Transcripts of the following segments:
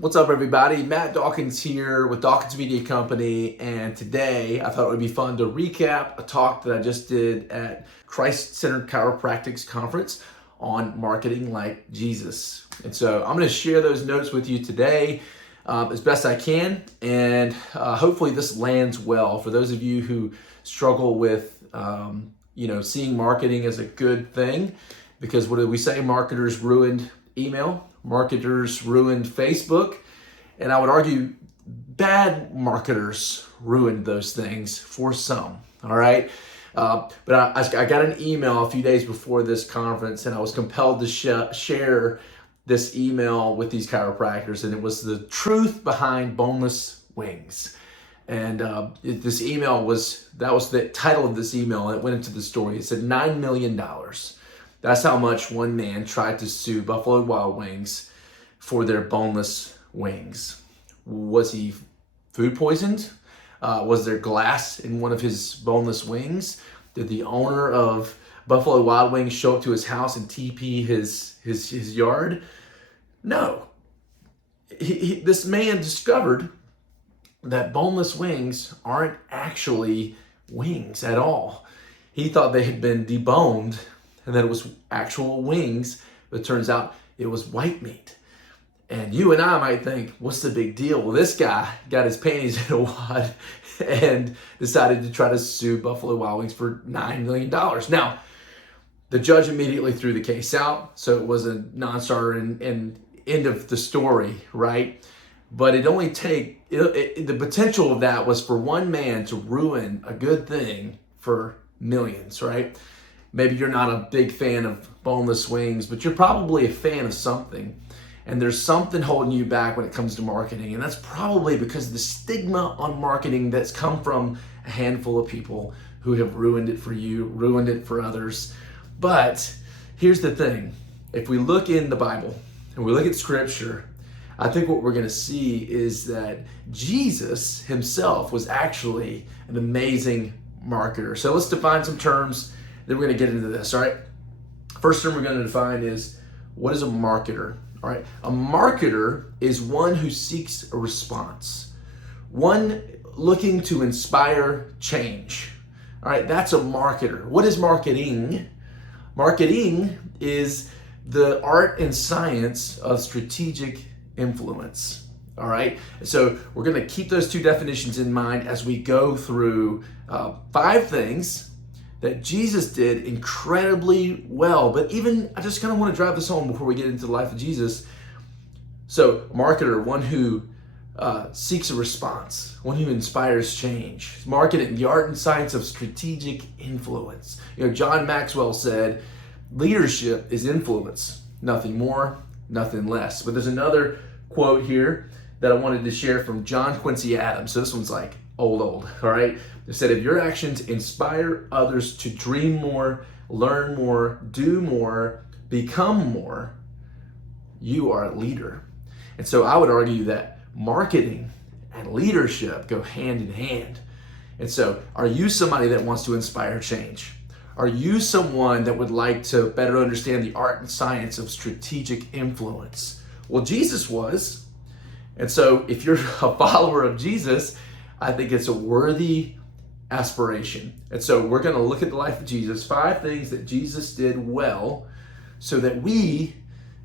What's up, everybody? Matt Dawkins here with Dawkins Media Company, and today I thought it would be fun to recap a talk that I just did at Christ-Centered Chiropractics Conference on marketing like Jesus. And so I'm going to share those notes with you today as best I can, and hopefully this lands well for those of you who struggle with seeing marketing as a good thing. Because what did we say? Marketers ruined email. Marketers ruined Facebook, and I would argue bad marketers ruined those things for some, all right? But I got an email a few days before this conference, and I was compelled to share this email with these chiropractors, and it was the truth behind boneless wings. And this email that was the title of this email, and it went into the story. It said $9 million. That's how much one man tried to sue Buffalo Wild Wings for their boneless wings. Was he food poisoned? Was there glass in one of his boneless wings? Did the owner of Buffalo Wild Wings show up to his house and TP his yard? No. This man discovered that boneless wings aren't actually wings at all. He thought they had been deboned and that it was actual wings, but it turns out it was white meat. And you and I might think, what's the big deal? Well, this guy got his panties in a wad and decided to try to sue Buffalo Wild Wings for $9 million. Now, the judge immediately threw the case out, so it was a non-starter and end of the story, right? But the potential of that was for one man to ruin a good thing for millions, right? Maybe you're not a big fan of boneless wings, but you're probably a fan of something. And there's something holding you back when it comes to marketing. And that's probably because of the stigma on marketing that's come from a handful of people who have ruined it for you, ruined it for others. But here's the thing. If we look in the Bible and we look at Scripture, I think what we're going to see is that Jesus himself was actually an amazing marketer. So let's define some terms. Then we're going to get into this, all right? First term we're going to define is, what is a marketer? All right, a marketer is one who seeks a response, one looking to inspire change. All right, that's a marketer. What is marketing? Marketing is the art and science of strategic influence. All right, so we're going to keep those two definitions in mind as we go through 5 things that Jesus did incredibly well. But even, I just kind of want to drive this home before we get into the life of Jesus. So, a marketer, one who seeks a response, one who inspires change. Marketing, the art and science of strategic influence. John Maxwell said, leadership is influence, nothing more, nothing less. But there's another quote here that I wanted to share from John Quincy Adams. So this one's like old, all right? It said, if your actions inspire others to dream more, learn more, do more, become more, you are a leader. And so I would argue that marketing and leadership go hand in hand. And so are you somebody that wants to inspire change? Are you someone that would like to better understand the art and science of strategic influence? Well, Jesus was. And so if you're a follower of Jesus, I think it's a worthy aspiration. And so we're going to look at the life of Jesus, 5 things that Jesus did well so that we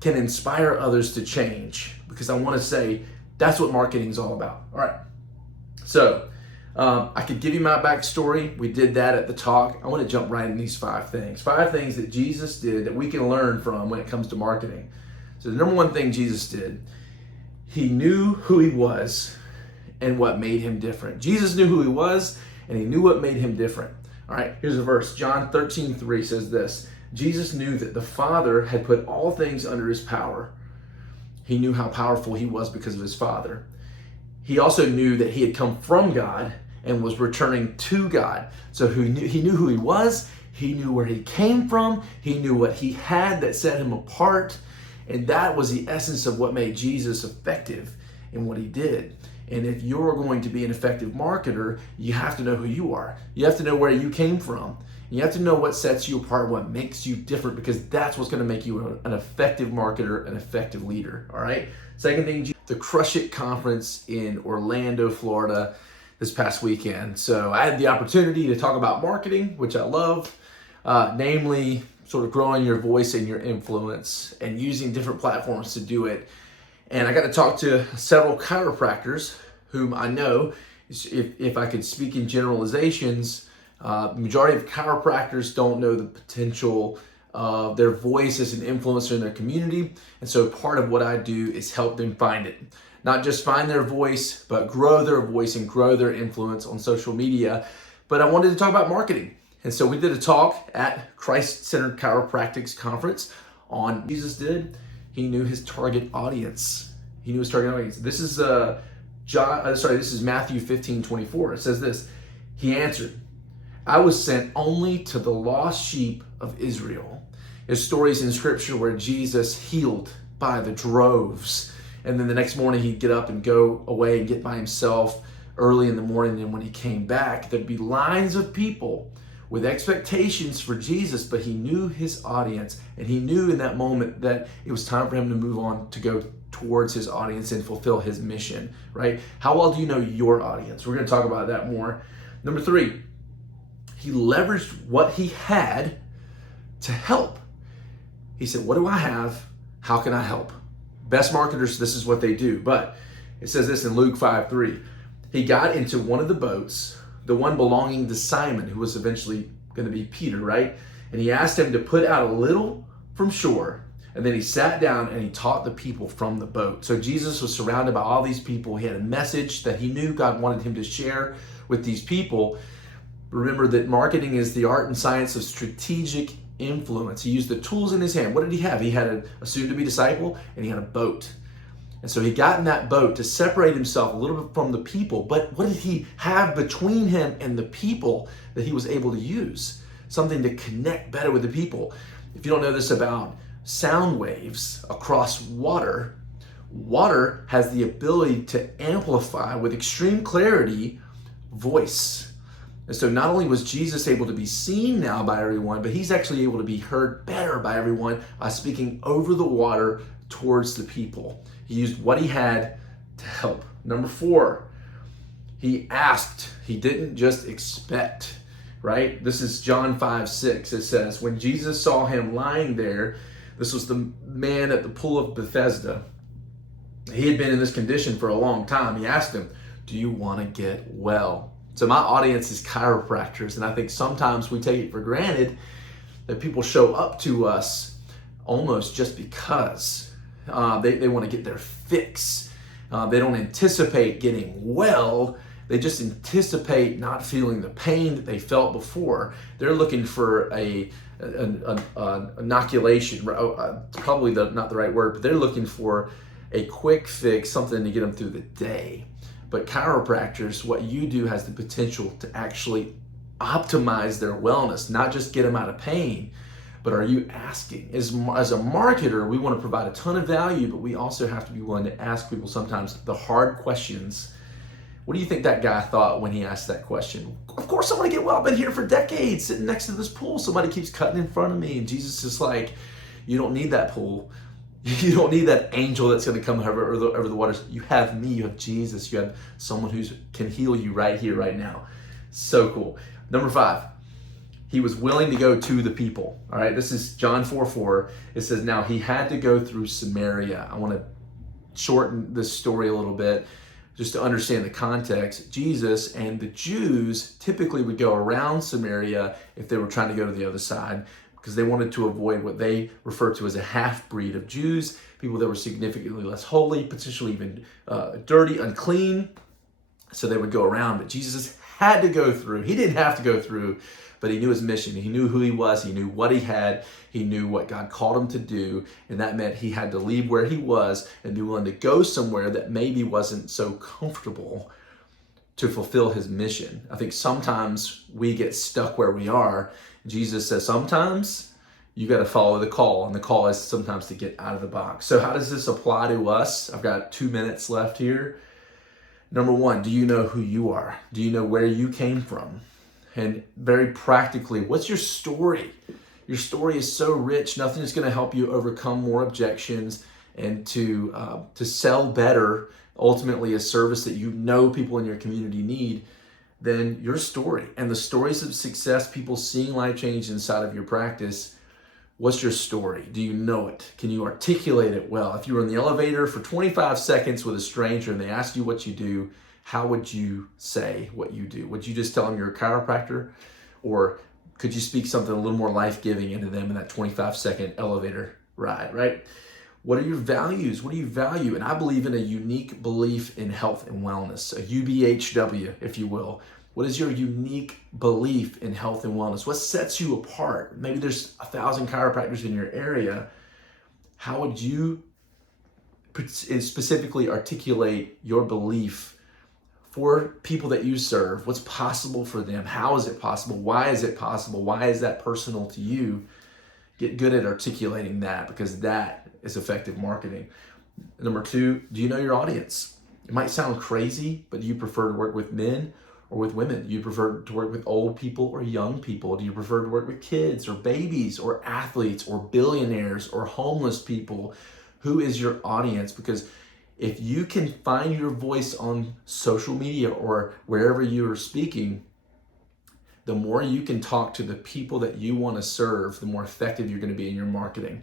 can inspire others to change. Because I want to say that's what marketing is all about. All right. So I could give you my backstory. We did that at the talk. I want to jump right in these 5 things. 5 things that Jesus did that we can learn from when it comes to marketing. So the number one thing Jesus did, he knew who he was and what made him different. Jesus knew who he was, and he knew what made him different. All right, here's a verse. John 13:3 says this. Jesus knew that the Father had put all things under his power. He knew how powerful he was because of his Father. He also knew that he had come from God and was returning to God. So he knew who he was, he knew where he came from, he knew what he had that set him apart, and that was the essence of what made Jesus effective in what he did. And if you're going to be an effective marketer, you have to know who you are. You have to know where you came from. You have to know what sets you apart, what makes you different, because that's what's going to make you an effective marketer, an effective leader. All right. Second thing, the Crush It conference in Orlando, Florida this past weekend. So I had the opportunity to talk about marketing, which I love, namely sort of growing your voice and your influence and using different platforms to do it. And I got to talk to several chiropractors whom I know, if I could speak in generalizations, the majority of chiropractors don't know the potential of their voice as an influencer in their community. And so part of what I do is help them find it. Not just find their voice, but grow their voice and grow their influence on social media. But I wanted to talk about marketing. And so we did a talk at Christ-Centered Chiropractics Conference on Jesus did. He knew his target audience. He knew his target audience. This is this is Matthew 15:24. It says this: He answered, I was sent only to the lost sheep of Israel. There's stories in scripture where Jesus healed by the droves. And then the next morning he'd get up and go away and get by himself early in the morning. And when he came back, there'd be lines of people with expectations for Jesus, but he knew his audience, and he knew in that moment that it was time for him to move on to go towards his audience and fulfill his mission, right? How well do you know your audience? We're going to talk about that more. Number 3, he leveraged what he had to help. He said, what do I have? How can I help? Best marketers, this is what they do. But it says this in Luke 5:3. He got into one of the boats, the one belonging to Simon, who was eventually going to be Peter, right? And he asked him to put out a little from shore. And then he sat down and he taught the people from the boat. So Jesus was surrounded by all these people. He had a message that he knew God wanted him to share with these people. Remember that marketing is the art and science of strategic influence. He used the tools in his hand. What did he have? He had a soon-to-be disciple, and he had a boat. And so he got in that boat to separate himself a little bit from the people. But what did he have between him and the people that he was able to use? Something to connect better with the people. If you don't know this about sound waves across water, water has the ability to amplify with extreme clarity voice. And so not only was Jesus able to be seen now by everyone, but he's actually able to be heard better by everyone by speaking over the water towards the people. He used what he had to help. Number 4, he asked. He didn't just expect, right? This is John 5:6. It says, when Jesus saw him lying there, this was the man at the pool of Bethesda. He had been in this condition for a long time. He asked him, do you want to get well? So my audience is chiropractors, and I think sometimes we take it for granted that people show up to us almost just because they want to get their fix. They don't anticipate getting well. They just anticipate not feeling the pain that they felt before. They're looking for an inoculation, probably not the right word, but they're looking for a quick fix, something to get them through the day. But chiropractors, what you do has the potential to actually optimize their wellness, not just get them out of pain, but are you asking? As a marketer, we want to provide a ton of value, but we also have to be willing to ask people sometimes the hard questions. What do you think that guy thought when he asked that question? Of course I want to get well. I've been here for decades, sitting next to this pool. Somebody keeps cutting in front of me, and Jesus is like, you don't need that pool. You don't need that angel that's going to come over the waters. You have me, you have Jesus, you have someone who can heal you right here, right now. So cool. Number 5, he was willing to go to the people. All right, this is John 4:4. It says, now he had to go through Samaria. I want to shorten this story a little bit just to understand the context. Jesus and the Jews typically would go around Samaria if they were trying to go to the other side, because they wanted to avoid what they refer to as a half-breed of Jews, people that were significantly less holy, potentially even dirty, unclean. So they would go around, but Jesus had to go through. He didn't have to go through, but he knew his mission. He knew who he was. He knew what he had. He knew what God called him to do, and that meant he had to leave where he was and be willing to go somewhere that maybe wasn't so comfortable to fulfill his mission. I think sometimes we get stuck where we are. Jesus says sometimes you got to follow the call, and the call is sometimes to get out of the box. So how does this apply to us? I've got 2 minutes left here. Number 1, do you know who you are? Do you know where you came from? And very practically, what's your story? Your story is so rich. Nothing is going to help you overcome more objections and to sell better, ultimately a service that you know people in your community need, than your story. And the stories of success, people seeing life change inside of your practice. What's your story? Do you know it? Can you articulate it well? If you were in the elevator for 25 seconds with a stranger and they asked you what you do, how would you say what you do? Would you just tell them you're a chiropractor? Or could you speak something a little more life-giving into them in that 25-second elevator ride, right? What are your values? What do you value? And I believe in a unique belief in health and wellness, a UBHW, if you will. What is your unique belief in health and wellness? What sets you apart? Maybe there's 1,000 chiropractors in your area. How would you specifically articulate your belief for people that you serve? What's possible for them? How is it possible? Why is it possible? Why is that personal to you? Get good at articulating that, because that is effective marketing. Number 2, do you know your audience? It might sound crazy, but do you prefer to work with men or with women? Do you prefer to work with old people or young people? Do you prefer to work with kids or babies or athletes or billionaires or homeless people? Who is your audience? Because if you can find your voice on social media or wherever you are speaking, the more you can talk to the people that you want to serve, the more effective you're going to be in your marketing.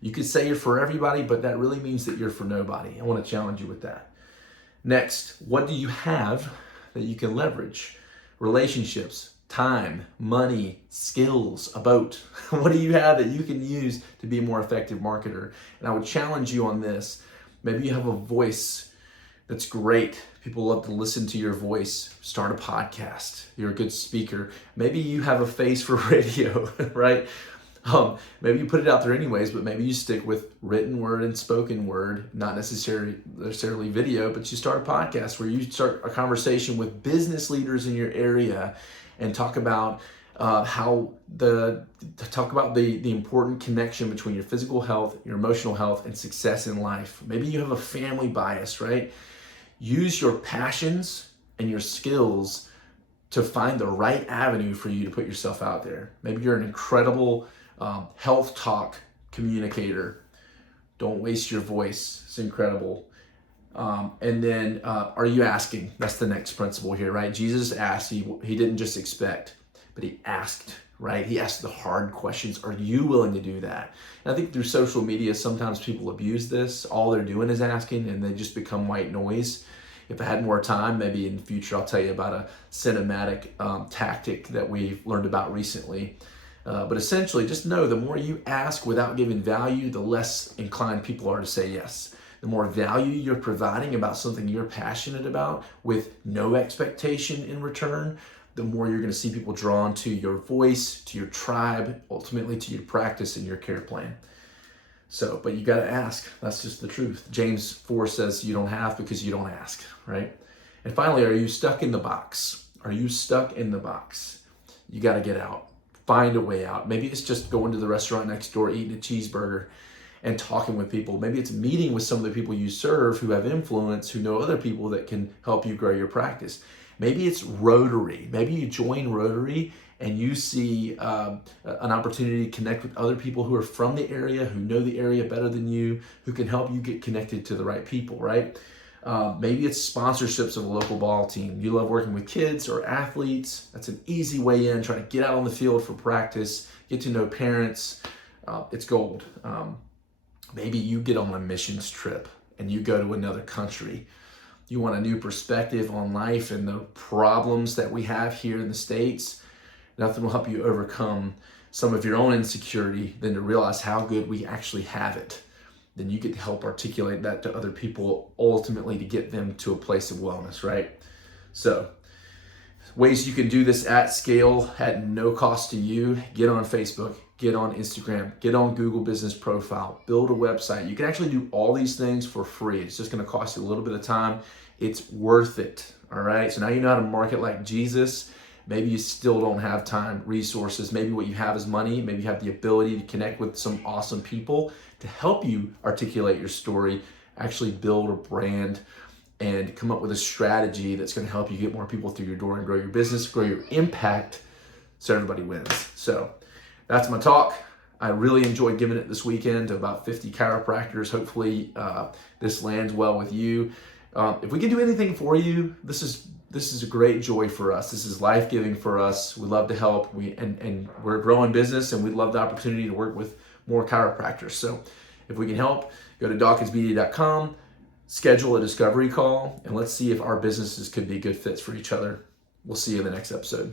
You could say you're for everybody, but that really means that you're for nobody. I want to challenge you with that. Next, what do you have that you can leverage? Relationships, time, money, skills, a boat. What do you have that you can use to be a more effective marketer? And I would challenge you on this. Maybe you have a voice that's great. People love to listen to your voice. Start a podcast. You're a good speaker. Maybe you have a face for radio, right? Maybe you put it out there anyways, but maybe you stick with written word and spoken word, not necessarily video, but you start a podcast where you start a conversation with business leaders in your area and talk about the important connection between your physical health, your emotional health, and success in life. Maybe you have a family bias, right? Use your passions and your skills to find the right avenue for you to put yourself out there. Maybe you're an incredible health talk communicator. Don't waste your voice. It's incredible. And then are you asking? That's the next principle here, right? Jesus asked. He didn't just expect, but he asked, right? He asked the hard questions. Are you willing to do that? And I think through social media, sometimes people abuse this. All they're doing is asking, and they just become white noise. If I had more time, maybe in the future, I'll tell you about a cinematic tactic that we've learned about recently. But essentially, just know the more you ask without giving value, the less inclined people are to say yes. The more value you're providing about something you're passionate about with no expectation in return, the more you're going to see people drawn to your voice, to your tribe, ultimately to your practice and your care plan. So, but you got to ask. That's just the truth. James 4 says you don't have because you don't ask, right? And finally, are you stuck in the box? Are you stuck in the box? You got to get out. Find a way out. Maybe it's just going to the restaurant next door, eating a cheeseburger and talking with people. Maybe it's meeting with some of the people you serve who have influence, who know other people that can help you grow your practice. Maybe it's Rotary. Maybe you join Rotary and you see an opportunity to connect with other people who are from the area, who know the area better than you, who can help you get connected to the right people, right? Maybe it's sponsorships of a local ball team. You love working with kids or athletes. That's an easy way in. Try to get out on the field for practice, get to know parents. It's gold. Maybe you get on a missions trip and you go to another country. You want a new perspective on life and the problems that we have here in the States. Nothing will help you overcome some of your own insecurity than to realize how good we actually have it. Then you get to help articulate that to other people, ultimately to get them to a place of wellness, right? So, ways you can do this at scale at no cost to you. Get on Facebook, get on Instagram, get on Google Business Profile, build a website. You can actually do all these things for free. It's just going to cost you a little bit of time. It's worth it, all right? So now you know how to market like Jesus. Maybe you still don't have time, resources. Maybe what you have is money. Maybe you have the ability to connect with some awesome people to help you articulate your story, actually build a brand, and come up with a strategy that's going to help you get more people through your door and grow your business, grow your impact, so everybody wins. So that's my talk. I really enjoyed giving it this weekend to about 50 chiropractors. Hopefully this lands well with you. If we can do anything for you, this is a great joy for us. This is life-giving for us. We love to help. And we're a growing business, and we'd love the opportunity to work with more chiropractors. So if we can help, go to dawkinsmedia.com, schedule a discovery call, and let's see if our businesses could be good fits for each other. We'll see you in the next episode.